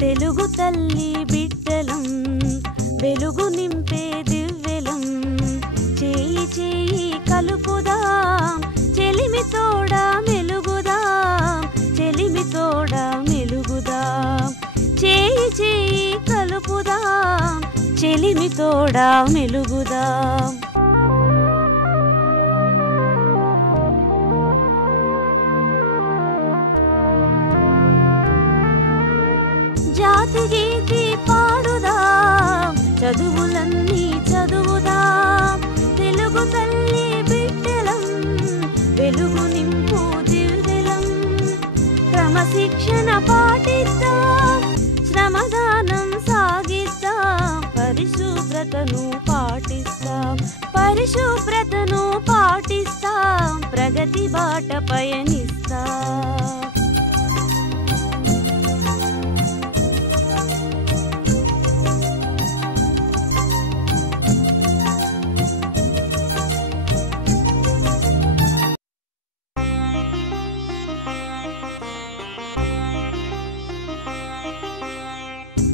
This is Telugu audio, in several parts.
తెలుగు తల్లి బిడ్డలం వెలుగు నింపే దివ్వెలం చేయి చేయి కలుపుదాం చెలిమి తోడా మెలుగుదాం చెలిమి తోడా మెలుగుదాం చేయి చేయి కలుపుదాం చెలిమి తోడా మెలుగుదాం జాతి గీతి పాడుదాం చదువులన్నీ చదువుదాం తెలుగు తల్లి బిడ్డలం వెలుగు నింపు దివ్వెలం క్రమశిక్షణ పాటిద్దాం శ్రమదానం సాగిద్దాం పరిశుభ్రతను పాటిస్తాం ప్రగతి బాట పయనిస్తాం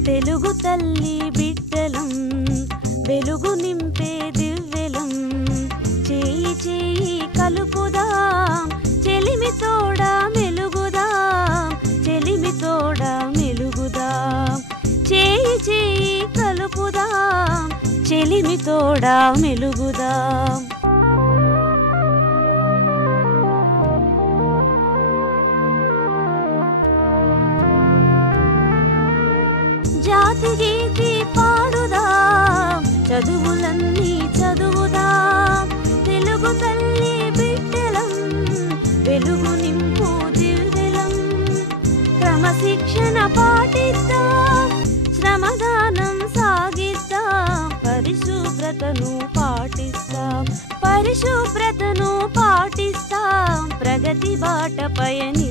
తెలుగు తల్లి బిడ్డలం వెలుగు నింపే దివ్వెలం చేయి చేయి కలుపుదాం చెలిమి తోడా మెలుగుదాం చెలిమి తోడా మెలుగుదాం చేయి చేయి కలుపుదాం చెలిమి తోడా మెలుగుదాం జాతి గీతి పాడుదాం చదువులన్నీ చదువుదాం తెలుగు తల్లి బిడ్డలం వెలుగు నింపు దివ్వెలం క్రమశిక్షణ పాటిద్దాం శ్రమదానం సాగిద్దాం పరిశుభ్రతను పాటిస్తాం ప్రగతి బాట పయని